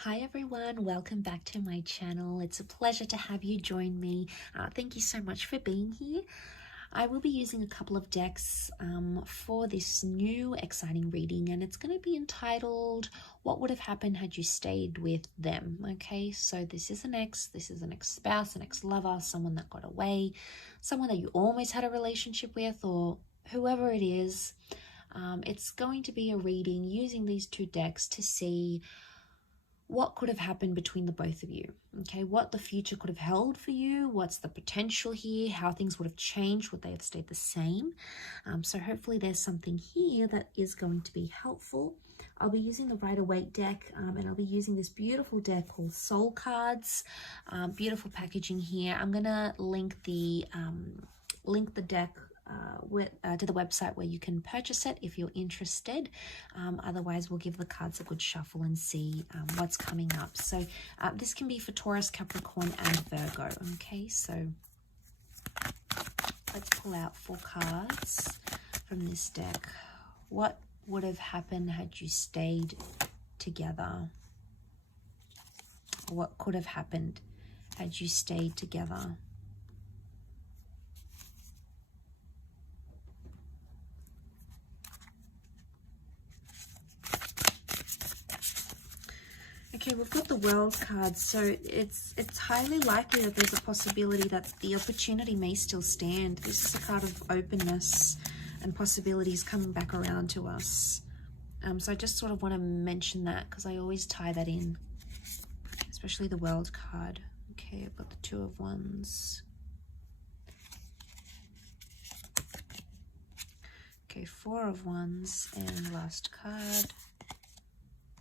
Hi everyone, welcome back to my channel. It's a pleasure to have you join me. Thank you so much for being here. I will be using a couple of decks for this new exciting reading, and it's going to be entitled What Would Have Happened Had You Stayed With Them. Okay, so this is an ex-spouse, an ex-lover, someone that got away, someone that you almost had a relationship with, or whoever it is. It's going to be a reading using these two decks to see what could have happened between the both of you, okay? What the future could have held for you, what's the potential here, how things would have changed, would they have stayed the same? So hopefully there's something here that is going to be helpful. I'll be using the Rider-Waite deck, and I'll be using this beautiful deck called Soul Cards. Beautiful packaging here. I'm gonna link the deck to the website where you can purchase it if you're interested. Otherwise, we'll give the cards a good shuffle and see what's coming up. So this can be for Taurus, Capricorn, and Virgo. Okay, so let's pull out 4 cards from this deck. What would have happened had you stayed together? What could have happened had you stayed together? Okay, we've got the World card, so it's highly likely that there's a possibility that the opportunity may still stand. This is a card of openness and possibilities coming back around to us. So I just sort of want to mention that because I always tie that in, especially the World card. Okay, I've got the 2 of Wands. Okay, 4 of Wands, and last card.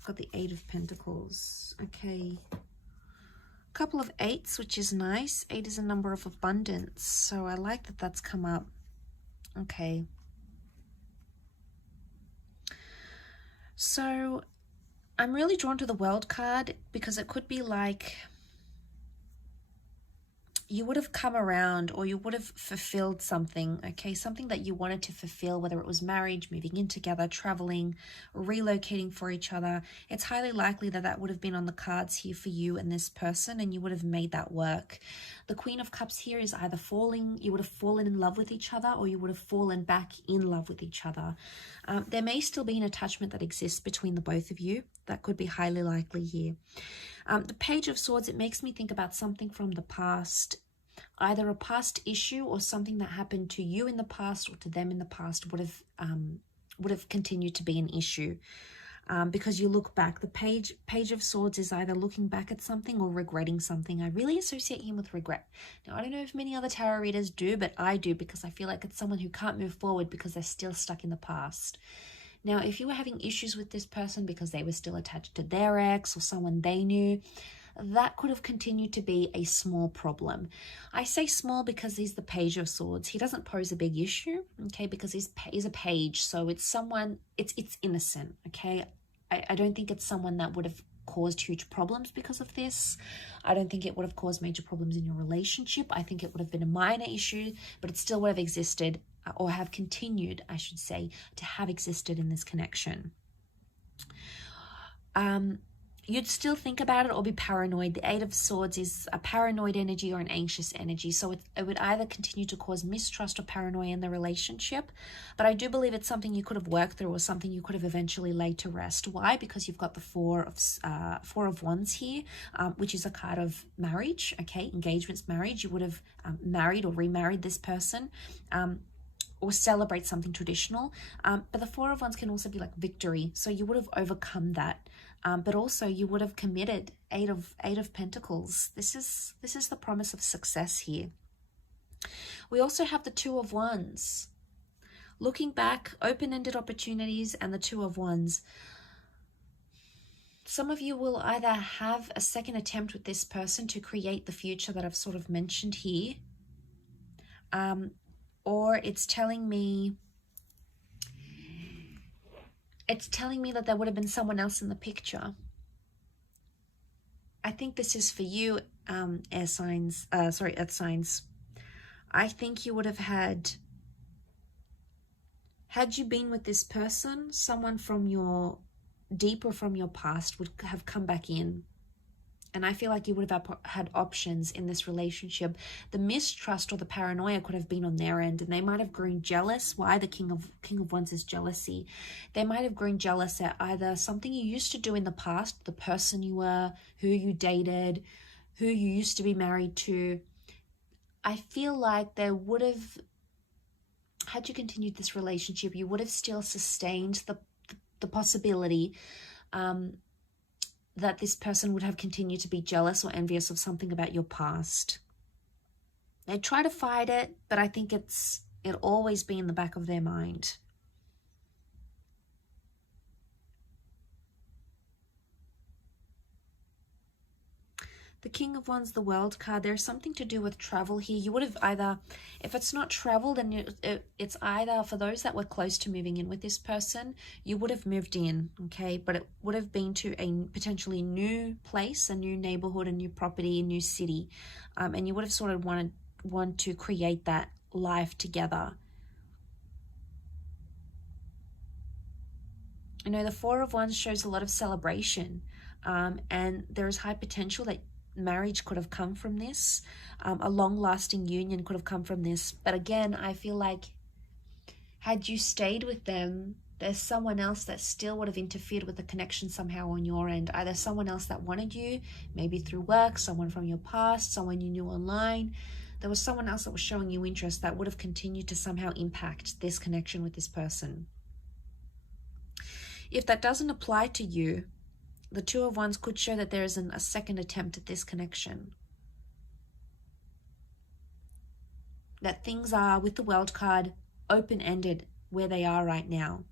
Got the 8 of Pentacles. Okay, a couple of 8s, which is nice. 8 is a number of abundance, so I like that that's come up. Okay, so I'm really drawn to the World card because it could be like you would have come around, or you would have fulfilled something, okay? Something that you wanted to fulfill, whether it was marriage, moving in together, traveling, relocating for each other. It's highly likely that that would have been on the cards here for you and this person, and you would have made that work. The Queen of Cups here is either you would have fallen in love with each other, or you would have fallen back in love with each other. There may still be an attachment that exists between the both of you. That could be highly likely here. The Page of Swords, it makes me think about something from the past, either a past issue or something that happened to you in the past or to them in the past would have continued to be an issue. Because you look back, the Page of Swords is either looking back at something or regretting something. I really associate him with regret. Now, I don't know if many other tarot readers do, but I do, because I feel like it's someone who can't move forward because they're still stuck in the past. Now, if you were having issues with this person because they were still attached to their ex or someone they knew, that could have continued to be a small problem. I say small because he's the Page of Swords. He doesn't pose a big issue, okay, because he's a page, so it's someone, it's innocent, okay? I don't think it's someone that would have caused huge problems because of this. I don't think it would have caused major problems in your relationship. I think it would have been a minor issue, but it still would have existed, or have continued, I should say, to have existed in this connection. You'd still think about it or be paranoid. The 8 of Swords is a paranoid energy or an anxious energy. So it would either continue to cause mistrust or paranoia in the relationship. But I do believe it's something you could have worked through, or something you could have eventually laid to rest. Why? Because you've got the 4 of Wands here, which is a card of marriage, okay? Engagements, marriage. You would have married or remarried this person. Or celebrate something traditional. But the 4 of Wands can also be like victory. So you would have overcome that. But also you would have committed. 8 of Pentacles. This is the promise of success here. We also have the 2 of Wands. Looking back, open-ended opportunities, and the 2 of Wands. Some of you will either have a second attempt with this person to create the future that I've sort of mentioned here. Or it's telling me that there would have been someone else in the picture. I think this is for you, earth signs. I think you would have had you been with this person, someone from your deeper from your past would have come back in. And I feel like you would have had options in this relationship. The mistrust or the paranoia could have been on their end, and they might have grown jealous. Why? The King of Wands is jealousy. They might have grown jealous at either something you used to do in the past, the person you were, who you dated, who you used to be married to. I feel like they would have, had you continued this relationship, you would have still sustained the possibility that this person would have continued to be jealous or envious of something about your past. They try to fight it, but I think it'll always be in the back of their mind. The King of Wands, the World card, there's something to do with travel here. You would have either, if it's not travel, then it's either for those that were close to moving in with this person, you would have moved in, okay? But it would have been to a potentially new place, a new neighborhood, a new property, a new city. And you would have sort of want to create that life together. You know, the Four of Wands shows a lot of celebration. And there is high potential that marriage could have come from this. A long-lasting union could have come from this. But again, I feel like had you stayed with them, there's someone else that still would have interfered with the connection somehow on your end. Either someone else that wanted you, maybe through work, someone from your past, someone you knew online. There was someone else that was showing you interest that would have continued to somehow impact this connection with this person. If that doesn't apply to you, the Two of Wands could show that there isn't a second attempt at this connection. That things are, with the World card, open-ended where they are right now.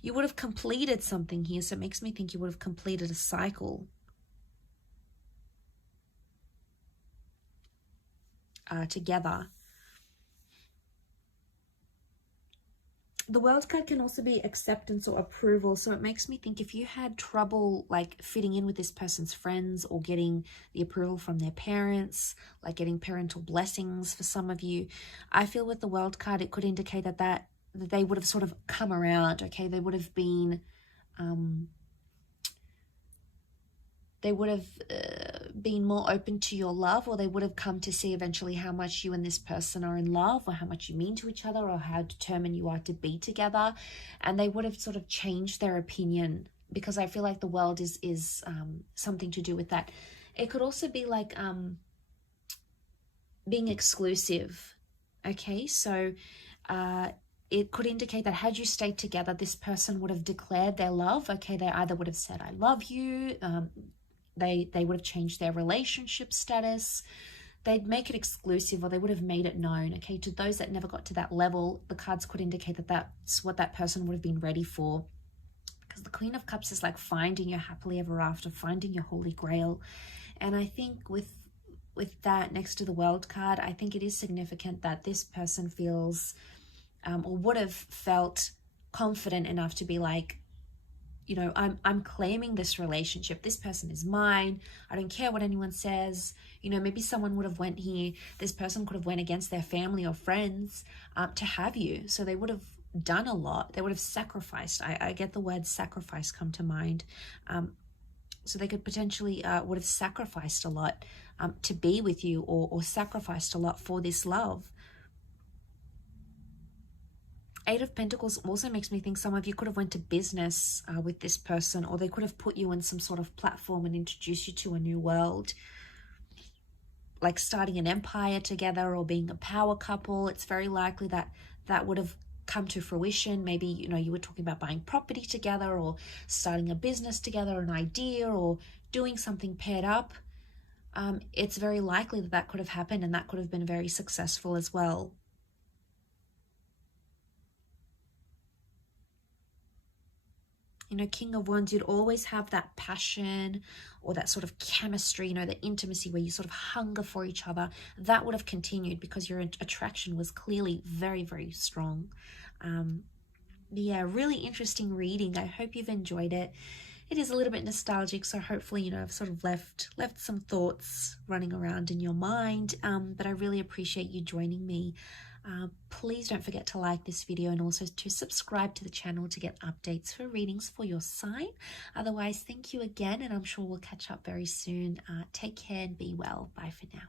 You would have completed something here, so it makes me think you would have completed a cycle. Together. The World card can also be acceptance or approval. So it makes me think if you had trouble like fitting in with this person's friends or getting the approval from their parents, like getting parental blessings for some of you, I feel with the World card, it could indicate that they would have sort of come around, okay? They would have been, been more open to your love, or they would have come to see eventually how much you and this person are in love, or how much you mean to each other, or how determined you are to be together. And they would have sort of changed their opinion, because I feel like the World is something to do with that. It could also be like being exclusive, okay? So it could indicate that had you stayed together, this person would have declared their love, okay? They either would have said, I love you, they would have changed their relationship status, they'd make it exclusive, or they would have made it known, okay? To those that never got to that level, the cards could indicate that that's what that person would have been ready for. Because the Queen of Cups is like finding your happily ever after, finding your holy grail. And I think with that next to the World card, I think it is significant that this person feels or would have felt confident enough to be like, you know, I'm claiming this relationship. This person is mine. I don't care what anyone says. You know, maybe someone would have went here. This person could have went against their family or friends to have you. So they would have done a lot. They would have sacrificed. I get the word sacrifice come to mind. So they could potentially would have sacrificed a lot to be with you, or sacrificed a lot for this love. Eight of Pentacles also makes me think some of you could have went to business with this person, or they could have put you in some sort of platform and introduced you to a new world, like starting an empire together or being a power couple. It's very likely that that would have come to fruition. Maybe, you know, you were talking about buying property together, or starting a business together, an idea, or doing something paired up. It's very likely that that could have happened, and that could have been very successful as well. You know, King of Wands, you'd always have that passion or that sort of chemistry, you know, the intimacy where you sort of hunger for each other. That would have continued because your attraction was clearly very, very strong. Yeah, really interesting reading. I hope you've enjoyed it. It is a little bit nostalgic, so hopefully, you know, I've sort of left some thoughts running around in your mind. But I really appreciate you joining me. Please don't forget to like this video and also to subscribe to the channel to get updates for readings for your sign. Otherwise, thank you again, and I'm sure we'll catch up very soon. Take care and be well. Bye for now.